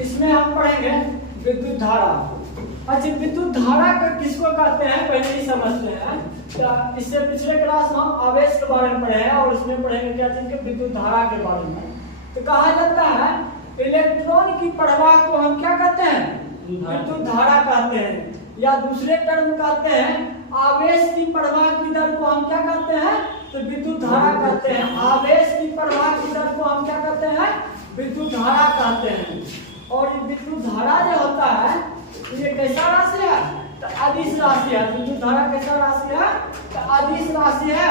इसमें हम पढ़ेंगे विद्युत धारा। अच्छा, विद्युत धारा का किसको कहते हैं पहले ही समझते हैं। इससे पिछले क्लास में हम आवेश के बारे में पढ़े हैं और इसमें पढ़ेंगे क्या चीज के विद्युत धारा के बारे में। तो कहा जाता है इलेक्ट्रॉन की प्रवाह को हम क्या कहते हैं, विद्युत धारा कहते हैं, या दूसरे टर्म कहते हैं आवेश की प्रवाह की दर को हम क्या कहते हैं, तो विद्युत धारा कहते हैं। आवेश की प्रवाह की दर को हम क्या कहते हैं, विद्युत धारा कहते हैं। और विद्युत धारा जो होता है ये कैसा राशि है, तो अदिश राशि है। विद्युत धारा कैसा राशि है, तो अदिश राशि है।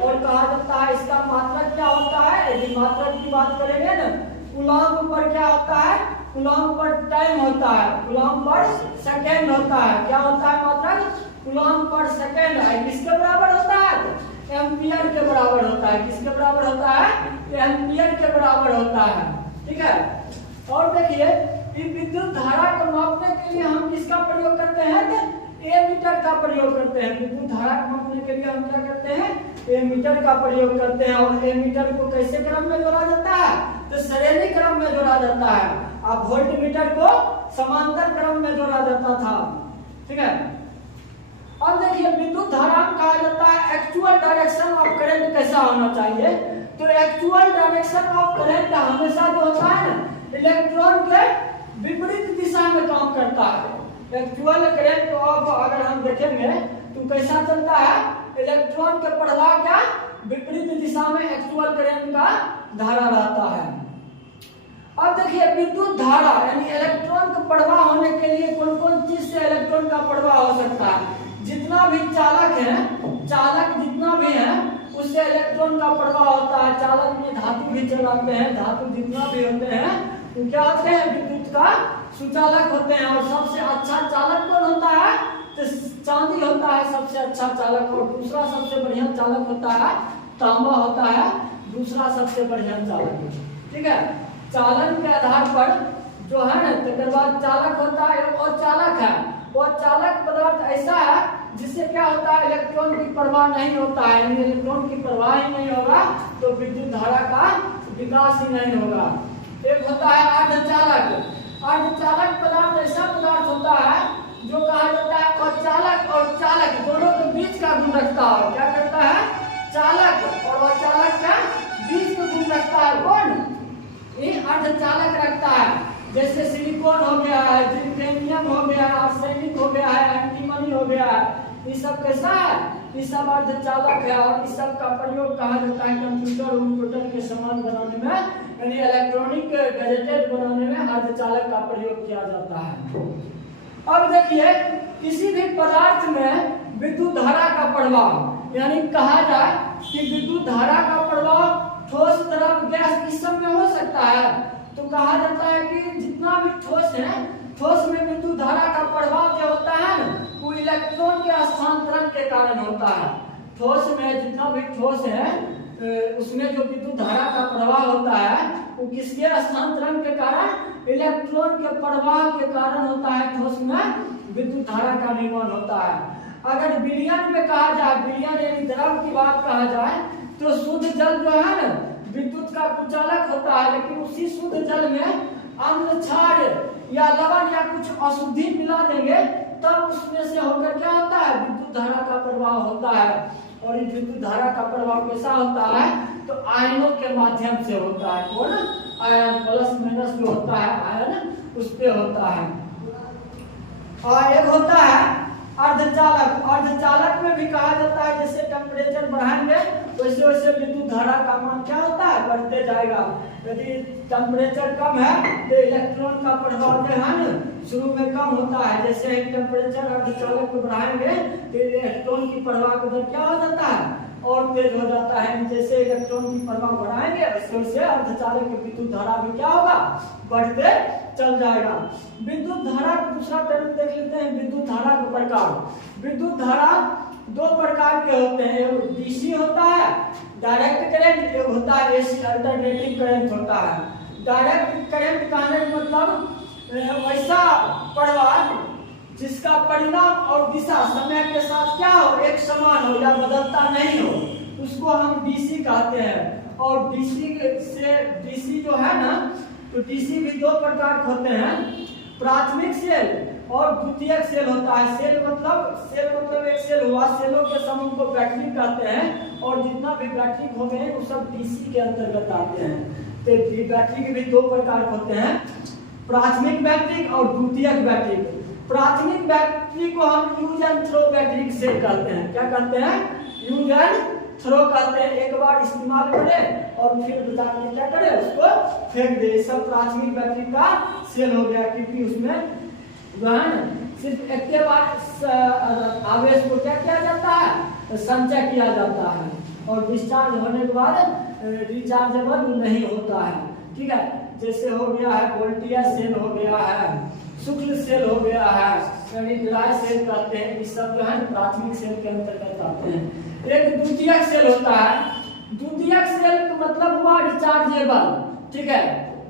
और कहा जाता है इसका मात्रक क्या होता है, यदि मात्रक की बात करेंगे ना, कूलम्ब पर क्या होता है, कूलम्ब पर टाइम होता है, कूलम्ब पर सेकंड होता है। क्या होता है मात्रक, कूलम्ब पर सेकंड है। किसके बराबर होता है, एम्पियर के बराबर होता है। किसके बराबर होता है, एम्पियर के बराबर होता है। ठीक है। और देखिए विद्युत धारा को मापने के लिए हम किसका प्रयोग करते हैं, एमीटर का प्रयोग करते हैं। विद्युत धारा को मापने के लिए हम क्या करते हैं, एमीटर का प्रयोग करते हैं। और एमीटर को कैसे क्रम में जोड़ा जाता है, तो श्रेणी क्रम में जोड़ा जाता है। अब वोल्ट मीटर को समांतर क्रम में जोड़ा जाता था। ठीक है। अब देखिए विद्युत धारा कहा जाता है एक्चुअल डायरेक्शन ऑफ करंट कैसा होना चाहिए, तो एक्चुअल डायरेक्शन ऑफ करंट हमेशा जो होता है ना, इलेक्ट्रॉन के विपरीत दिशा में काम करता है। एक्चुअल करंट ऑफ अगर हम देखेंगे तो कैसा चलता है, इलेक्ट्रॉन के प्रवाह क्या विपरीत दिशा में एक्चुअल करंट का धारा रहता है। अब देखिए विद्युत धारा यानी इलेक्ट्रॉन का प्रवाह होने के लिए कौन कौन चीज से इलेक्ट्रॉन का प्रवाह हो सकता है। जितना भी चालक है, चालक जितना भी है उससे इलेक्ट्रॉन का प्रवाह होता है। चालक में धातु भी चलाते हैं, धातु जितना भी होते हैं तो क्या होते हैं, विद्युत का सुचालक होते हैं। और सबसे अच्छा चालक कौन होता है, तो चांदी होता है सबसे अच्छा चालक। और दूसरा सबसे बढ़िया चालक होता है तांबा होता है दूसरा सबसे बढ़िया चालक। ठीक है। चालन के आधार पर जो है ना, तकर बाद चालक होता है और चालक है। वो चालक पदार्थ ऐसा है जिससे क्या होता है, इलेक्ट्रॉन की प्रवाह नहीं होता है। यानी इलेक्ट्रॉन की प्रवाह ही नहीं होगा तो विद्युत धारा का विकास ही नहीं होगा। एक होता है अर्धचालक। अर्धचालक पदार्थ ऐसा पदार्थ होता है जो कहा जाता है अचालक और चालक दोनों के बीच का गुण रखता है। क्या करता है, चालक और अचालक का बीच का गुण रखता है। कौन, ये अर्धचालक रखता है। जैसे सिलिकॉन हो गया है, जिर्कोनियम हो गया है, आर्सेनिक हो गया है, एंटीमनी हो गया है, ये सब कैसा है, ये सब अर्धचालक है। और इस सब का प्रयोग कहा जाता है कंप्यूटर उम्प्यूटर के सामान बनाने में, यानी इलेक्ट्रॉनिक गैजेट बनाने में अर्धचालक का प्रयोग किया जाता है। अब देखिए किसी भी पदार्थ में विद्युत धारा का प्रवाह, यानी कहा जाए कि विद्युत धारा का प्रवाह ठोस तरल गैस इस सब में हो सकता है। तो कहा जाता है कि जितना भी ठोस है, ठोस में विद्युत धारा का प्रभाव जो होता है ना, वो इलेक्ट्रॉन के स्थानांतरण के कारण होता है। ठोस में जितना भी ठोस है उसमें जो विद्युत धारा का प्रवाह होता है वो किसके स्थानांतरण के कारण, इलेक्ट्रॉन के प्रवाह के कारण होता है। ठोस में विद्युत धारा का निर्माण होता है। अगर विलयन में कहा जाए, विलयन यानी द्रव की बात कहा जाए, तो शुद्ध जल जो है ना विद्युत का कुचालक होता है। लेकिन उसी शुद्ध जल में अम्ल, क्षार या लवण या कुछ अशुद्धि मिला देंगे तब उसमें से होकर क्या होता है, विद्युत धारा का प्रवाह होता है। और इस विद्युत धारा का प्रवाह कैसा होता है, तो आयनों के माध्यम से होता है। कौन, आयन प्लस माइनस जो होता है आयन उस पे होता है। और एक होता है अर्धचालक। अर्धचालक में भी कहा जाता है जैसे टेम्परेचर बढ़ाएंगे वैसे वैसे विद्युत धारा का मान क्या होता है, बढ़ते जाएगा। यदि टेम्परेचर कम है तो इलेक्ट्रॉन का प्रभाव जो है ना शुरू में कम होता है। जैसे टेम्परेचर अर्धचालक को बढ़ाएंगे तो इलेक्ट्रॉन की प्रवाह का दर क्या हो जाता है, और तेज हो जाता है। जैसे इलेक्ट्रॉन की प्रवाह बढ़ाएंगे वैसे वैसे अर्धचालक की विद्युत धारा भी क्या होगा, बढ़ते चल जाएगा। विद्युत धारा का दूसरा टर्म देख लेते हैं, विद्युत धारा के प्रकार। विद्युत धारा दो प्रकार के होते हैं, एक डीसी होता है डायरेक्ट करंट, एक होता है एसी अल्टरनेटिव करंट होता है। डायरेक्ट करंट कहने का मतलब वैसा प्रवाह जिसका परिणाम और दिशा समय के साथ क्या हो, एक समान हो या बदलता नहीं हो, उसको हम डीसी कहते हैं। और डीसी जो है ना, तो तो डीसी भी दो प्रकार के होते हैं, प्राथमिक सेल और द्वितीयक सेल होता है। सेल मतलब एक सेल हुआ, सेलों के समूह को बैटरी कहते हैं और जितना भी बैटरी हो गए वो सब डीसी के अंतर्गत आते हैं। तो बैटरी के भी दो प्रकार होते हैं, प्राथमिक बैटरी और द्वितीयक बैटरी। प्राथमिक बैटरी को हम use and throw battery cell कहते हैं। क्या कहते हैं? यूज एंड थ्रो कहते हैं। एक बार इस्तेमाल करें और फिर बाजार में क्या करें, उसको फेंक दे। सब प्राथमिक बैटरी का सेल हो गया, क्योंकि उसमें जो है ना सिर्फ एक के बार आवेश को क्या किया जाता है, संचय किया जाता है और डिस्चार्ज होने के बाद रिचार्जेबल नहीं होता है। ठीक है, जैसे हो गया है वोल्टिया सेल हो गया है, शुक्ल सेल हो गया है, ड्राई सेल कहते हैं। ये सब जो है प्राथमिक सेल के अंतर्गत आते हैं। एक द्वितीयक सेल होता है। द्वितीयक सेल का मतलब हुआ रिचार्जेबल। ठीक है,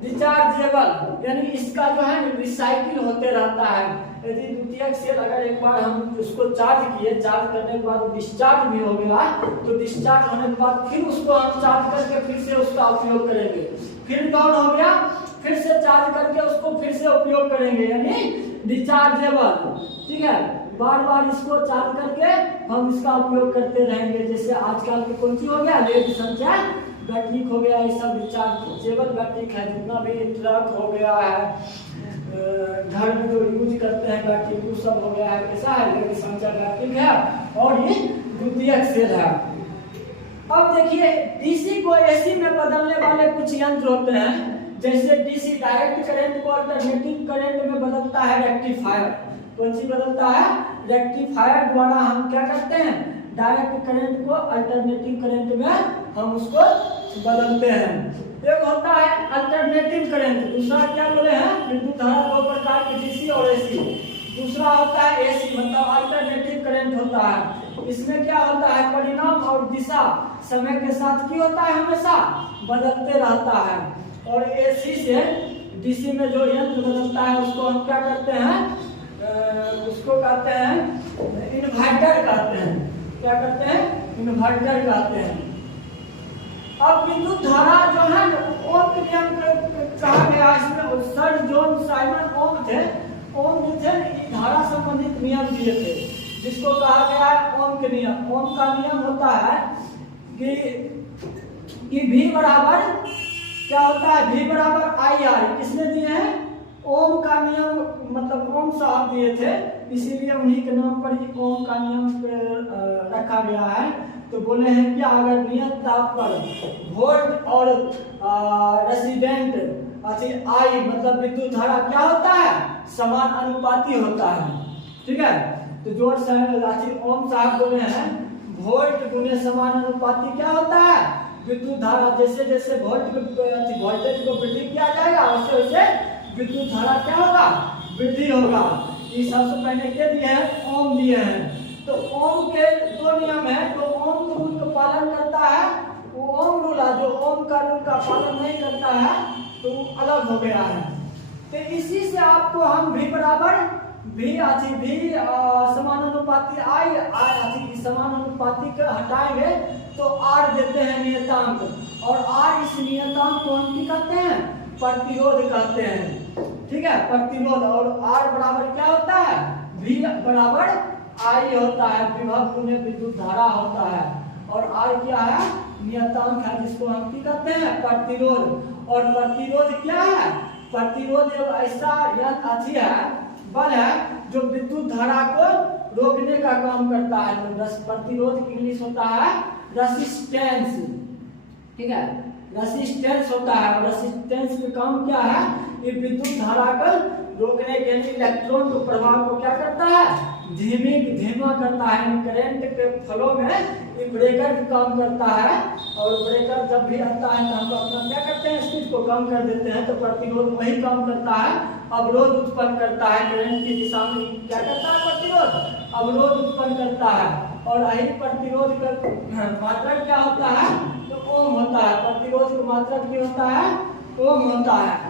रिचार्जेबल यानी इसका जो है रिसाइकिल होते रहता है। यदि द्वितीयक सेल अगर एक बार हम उसको चार्ज किए, चार्ज करने के बाद डिस्चार्ज भी हो गया, तो डिस्चार्ज होने के बाद फिर उसको हम चार्ज करके फिर से उसका उपयोग करेंगे। फिर डाउन हो गया, फिर से चार्ज करके उसको फिर से उपयोग करेंगे, यानी रिचार्जेबल। ठीक है, बार बार इसको चार्ज करके हम इसका उपयोग करते रहेंगे। जैसे आजकल के कौन सी हो गया, लेड संख्या बैटरी हो गया, ये सब रिचार्जेबल बैटरी है। जितना भी ट्रक हो गया है, घर में जो यूज करते हैं बैटरी, वो सब हो गया है। कैसा है, लेड संख्या बैटरी है और ये द्वितीयक सेल है। अब देखिए, डीसी को एसी में बदलने वाले कुछ यंत्र होते हैं। जैसे डीसी डायरेक्ट करंट को अल्टरनेटिव करंट में बदलता है रेक्टिफायर। कौन सी बदलता है? रेक्टिफायर द्वारा हम क्या करते हैं, डायरेक्ट करंट को अल्टरनेटिव करंट में हम उसको बदलते हैं। एक होता है अल्टरनेटिव करंट, दूसरा क्या बोले हैं, विद्युत धारा दो प्रकार की, डीसी और एसी। दूसरा होता है एसी, मतलब अल्टरनेटिव करंट होता है। इसमें क्या होता है, परिणाम और दिशा समय के साथ क्या होता है, हमेशा बदलते रहता है। और एसी से डीसी में जो यंत्र बदलता है उसको हम क्या करते हैं, उसको कहते हैं इन्वर्टर कहते हैं। क्या कहते हैं? इन्वर्टर कहते हैं। अब विद्युत धारा जो है ओम के नियम कहा गया, इसमें सर जॉन साइमन ओम थे। ओम जो थे धारा संबंधित नियम दिए थे, जिसको कहा गया है ओम के नियम। ओम का नियम होता है कि V बराबर क्या होता है, V बराबर IR। किसने दिए हैं? ओम का नियम, मतलब ओम साहब दिए थे, इसीलिए उन्हीं के नाम पर ही ओम का नियम रखा गया है। तो बोले हैं कि अगर नियत ताप पर वोल्ट और रेसिडेंट आई मतलब विद्युत धारा क्या होता है, समान अनुपाती होता है। ठीक है, तो जो ओम साहब बोले हैं वोल्ट गुने समान अनुपाती क्या होता है, विद्युत धारा। जैसे जैसे वोल्टेज को वृद्धि किया जाएगा वैसे वैसे विद्युत धारा क्या होगा, वृद्धि होगा। ये सबसे पहले क्या दिए हैं, ओम दिए हैं। तो ओम के दो नियम है, जो ओम के रूल का पालन करता है वो ओम रूल है, जो ओम का रूल का पालन नहीं करता है तो वो अलग हो गया है। तो इसी से आपको हम V बराबर V समानुपाती I समानुपाती का हटाएंगे तो R देते हैं नियतांक, और R इस नियतांक को हम क्या कहते हैं, प्रतिरोध कहते हैं। ठीक है, प्रतिरोध। और R बराबर क्या होता है, V बराबर I होता है, विभव गुने विद्युत धारा होता है। और R क्या है, नियतांक है, जिसको हम क्या कहते हैं, प्रतिरोध। और प्रतिरोध क्या है, प्रतिरोध एक ऐसा यंत्र है, बल है, जो विद्युत धारा को रोकने का काम करता है। तो प्रतिरोध की इंग्लिश होता है रेसिस्टेंस। ठीक है, रेसिस्टेंस होता है। और रेसिस्टेंस का काम क्या है, ये विद्युत धारा को रोकने के लिए इलेक्ट्रॉन के प्रभाव को क्या करता है, धीमा करता है। करंट के फ्लो में ये ब्रेकर का काम करता है, और ब्रेकर जब भी आता है तो हम अपना क्या करते हैं, स्पीड को कम कर देते हैं। तो प्रतिरोध वही काम करता है, अवरोध उत्पन्न करता है। करंट की दिशा में क्या करता है, प्रतिरोध अवरोध उत्पन्न करता है। और यही प्रतिरोध का मात्रक क्या होता है, तो ओम होता है। प्रतिरोध का मात्रक भी होता है, ओम होता है।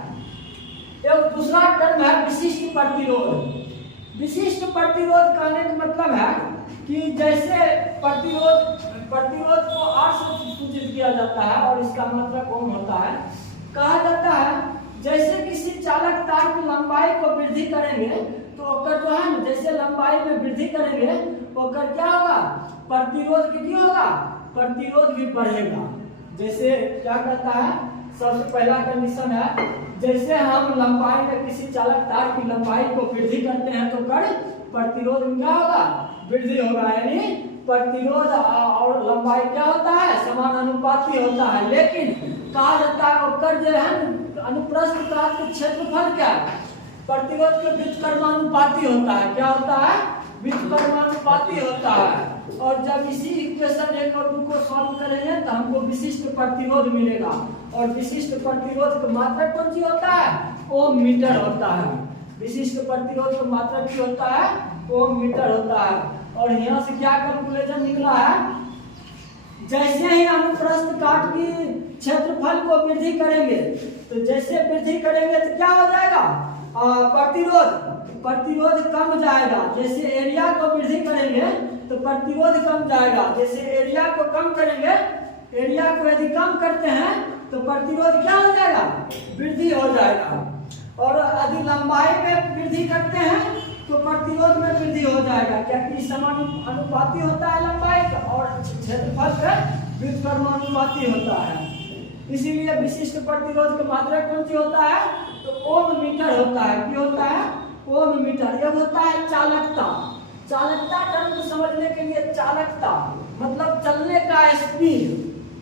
एक दूसरा टर्म है विशिष्ट प्रतिरोध। विशिष्ट प्रतिरोध कहने का मतलब है कि जैसे प्रतिरोध को R से सूचित किया जाता है और इसका मात्रक ओम होता है। कहा जाता है जैसे लंबाई को वृद्धि करेंगे तो ओकर जो है ना, जैसे लंबाई में वृद्धि करेंगे ओकर क्या होगा, प्रतिरोध भी होगा, प्रतिरोध भी बढ़ेगा। जैसे क्या कहता है, सबसे पहला कंडीशन है, जैसे हम लंबाई में किसी चालक तार की लंबाई को वृद्धि करते हैं तो कर प्रतिरोध में क्या होगा, वृद्धि होगा। यानी प्रतिरोध और लंबाई क्या होता है, समानुपाती होता है। लेकिन कहा जाता है ओकर जो है अनुप्रस्थ काट के क्षेत्रफल क्या है, प्रतिरोध के व्युत्क्रमानुपाती होता है। क्या होता है, व्युत्क्रमानुपाती होता है। और जब इसी इक्वेशन 1 और 2 को सॉल्व करेंगे तो हमको विशिष्ट प्रतिरोध मिलेगा। और विशिष्ट प्रतिरोध का मात्रक कौन सी होता है, ओम मीटर होता है। विशिष्ट प्रतिरोध का मात्रक क्या होता है, ओम मीटर होता है। और यहाँ से क्या कैलकुलेशन निकला है, जैसे ही अनुप्रस्थ काट की क्षेत्रफल को वृद्धि करेंगे तो जैसे वृद्धि करेंगे तो क्या हो जाएगा, प्रतिरोध कम जाएगा। जैसे एरिया को वृद्धि करेंगे तो प्रतिरोध कम जाएगा। जैसे एरिया को कम करेंगे, एरिया को यदि कम करते हैं तो प्रतिरोध क्या हो जाएगा, वृद्धि हो जाएगा। और यदि लंबाई में वृद्धि करते हैं तो प्रतिरोध में वृद्धि हो जाएगा, क्योंकि समानुपाती होता है लंबाई का और क्षेत्रफल का व्युत्क्रमानुपाती होता है। इसीलिए विशिष्ट प्रतिरोध का मात्रक कौन सी होता है, तो ओम मीटर होता है। क्या होता है, ओम मीटर। यह होता है चालकता। चालकता टर्म को समझने के लिए, चालकता मतलब चलने का स्पीड,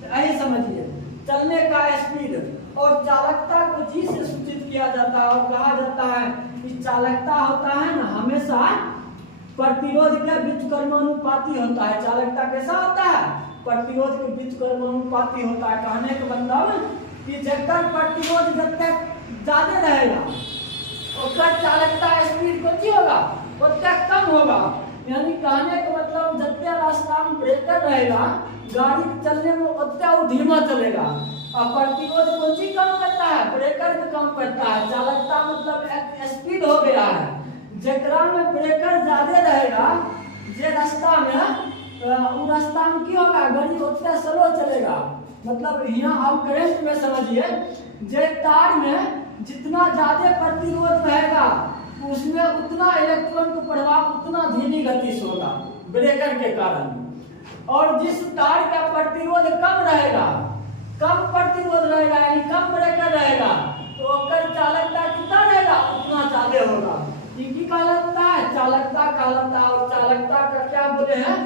यही समझिए, चलने का स्पीड। और चालकता को जी से सूचित किया जाता है और कहा जाता है कि चालकता होता है ना हमेशा प्रतिरोध के व्युत्क्रमानुपाती होता है। चालकता कैसा होता है, प्रतिरोध के व्युत्क्रमानुपाती होता है। कहने का मतलब कि जब प्रतिरोध जब तक ज्यादा रहेगा उसका चालकता स्पीड कौन होगा, उतना कम होगा। यानी कहने का मतलब जितना रास्ता में ब्रेकर रहेगा गाड़ी चलने में उतना वो धीमा चलेगा। और प्रतिरोध कौन सी कम करता है, ब्रेकर को कम करता है। चालकता मतलब एक स्पीड हो गया है, जेकरा में ब्रेकर ज्यादा रहेगा जे रास्ता में उस रास्ता में क्या होगा, गाड़ी उतना स्लो चलेगा। मतलब यहाँ आप करंट में समझिए, जे तार में जितना ज्यादा प्रतिरोध रहेगा उसमें उतना इलेक्ट्रॉन का प्रभाव उतना धीमी गति से होगा ब्रेकर के कारण। और जिस तार का प्रतिरोध कम रहेगा, कम प्रतिरोध रहेगा यानी कम ब्रेकर रहेगा, तो ओकर चालकता कितना रहेगा, उतना ज्यादा होगा। इनकी कहलाता है चालकता कहलाता है। और चालकता का क्या बोले हैं,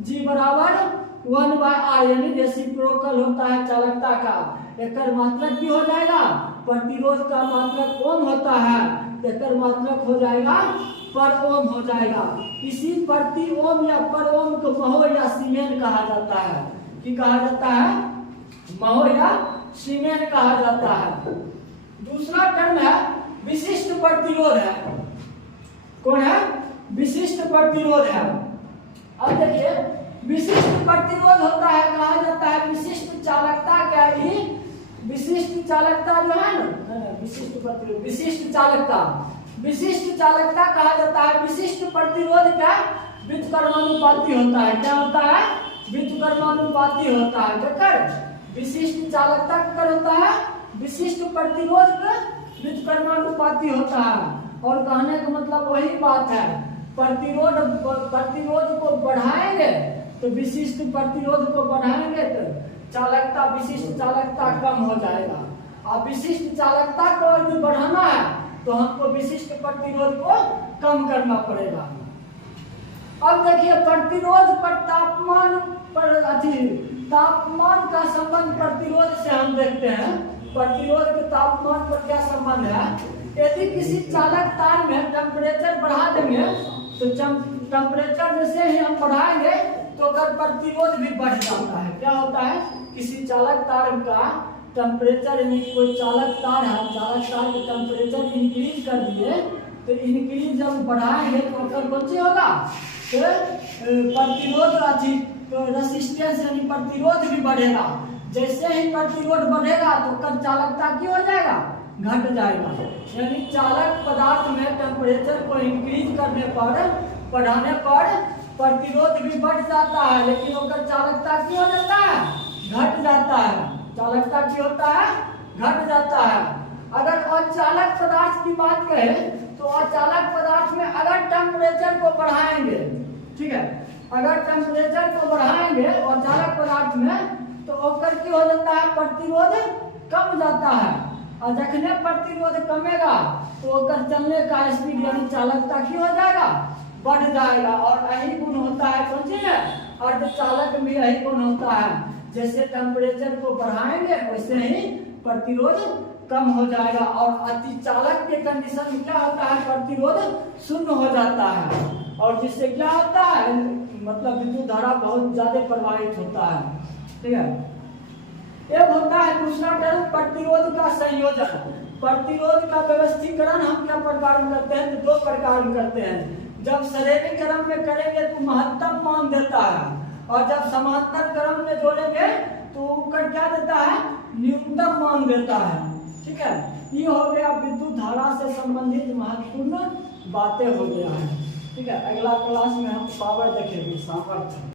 जी बराबर 1/r यानी रेसिप्रोकल होता है चालकता का। एकर मात्रक भी हो जाएगा, प्रतिरोध का मात्रक ओम होता है, एकर मात्रक हो जाएगा पर ओम हो जाएगा। इसी प्रति ओम या पर ओम को महो या सीमेन कहा जाता है। कि कहा जाता है, महो या सीमेन कहा जाता है। दूसरा टर्म है विशिष्ट प्रतिरोध है। कौन है, विशिष्ट प्रतिरोध है। अब देखिए विशिष्ट प्रतिरोध होता है, कहा जाता है विशिष्ट चालकता क्या है, विशिष्ट चालकता जो है ना, विशिष्ट प्रतिरोध, विशिष्ट चालकता, विशिष्ट चालकता कहा जाता है विशिष्ट प्रतिरोध का व्युत्क्रमानुपाती होता है। क्या होता है, व्युत्क्रमानुपाती होता है। देखकर विशिष्ट चालकता कर होता है, विशिष्ट प्रतिरोध का व्युत्क्रमानुपाती होता है। और कहने का मतलब वही बात है, प्रतिरोध को बढ़ाएंगे तो विशिष्ट प्रतिरोध को बढ़ाएंगे तो चालकता, विशिष्ट चालकता कम हो जाएगा। और विशिष्ट चालकता को यदि बढ़ाना है तो हमको विशिष्ट प्रतिरोध को कम करना पड़ेगा। अब देखिए प्रतिरोध पर तापमान पर तापमान का संबंध प्रतिरोध से हम देखते हैं। प्रतिरोध के तापमान पर क्या संबंध है, यदि किसी चालक तार में टेम्परेचर बढ़ा देंगे तो टेम्परेचर जैसे ही हम बढ़ाएंगे तो अगर प्रतिरोध भी बढ़ जाता है। क्या होता है, किसी चालक तार का टेम्परेचर यानी कोई चालक तार है, चालक तार का टेम्परेचर इंक्रीज कर दिए तो इंक्रीज जब बढ़ाएंगे तो अगर कौन सी होगा, तो प्रतिरोध तो रेसिस्टेंस यानी प्रतिरोध भी बढ़ेगा। जैसे ही प्रतिरोध बढ़ेगा तो कर चालकता क्या हो जाएगा, घट जाएगा। यानी चालक पदार्थ में टेम्परेचर को इंक्रीज करने पर, बढ़ाने पर प्रतिरोध भी बढ़ जाता है, लेकिन ओकर चालकता क्या हो जाता है, घट जाता है। चालकता क्या होता है, घट जाता है। अगर अचालक पदार्थ की बात करें तो अचालक पदार्थ में अगर टेम्परेचर को बढ़ाएंगे, ठीक है, अगर टेम्परेचर को बढ़ाएंगे अचालक पदार्थ में तो ओकर की हो जाता है, प्रतिरोध कम जाता है। और जखने प्रतिरोध कमेगा तो ओकर चलने का स्पीड यानी चालकता की हो जाएगा, बढ़ जाएगा। और यही गुण होता है कौन चीज है, अर्धचालक में यही गुण होता है। जैसे टेम्परेचर को बढ़ाएंगे वैसे ही प्रतिरोध कम हो जाएगा। और अतिचालक के कंडीशन में क्या होता है, प्रतिरोध शून्य हो जाता है। और जिससे क्या होता है, मतलब विद्युत धारा बहुत ज्यादा प्रवाहित होता है, ठीक है। एक होता है दूसरा टर्म प्रतिरोध का संयोजन। प्रतिरोध का व्यवस्थीकरण हम क्या प्रकार में करते हैं, तो दो प्रकार में करते हैं। जब शारीरिक क्रम में करेंगे तो महत्तम मान देता है, और जब समांतर क्रम में जोड़ेंगे तो ऊपर क्या देता है, न्यूनतम मान देता है, ठीक है। ये हो गया विद्युत धारा से संबंधित महत्वपूर्ण बातें हो गया है, ठीक है। अगला क्लास में हम पावर देखेंगे, सामर्थ्य।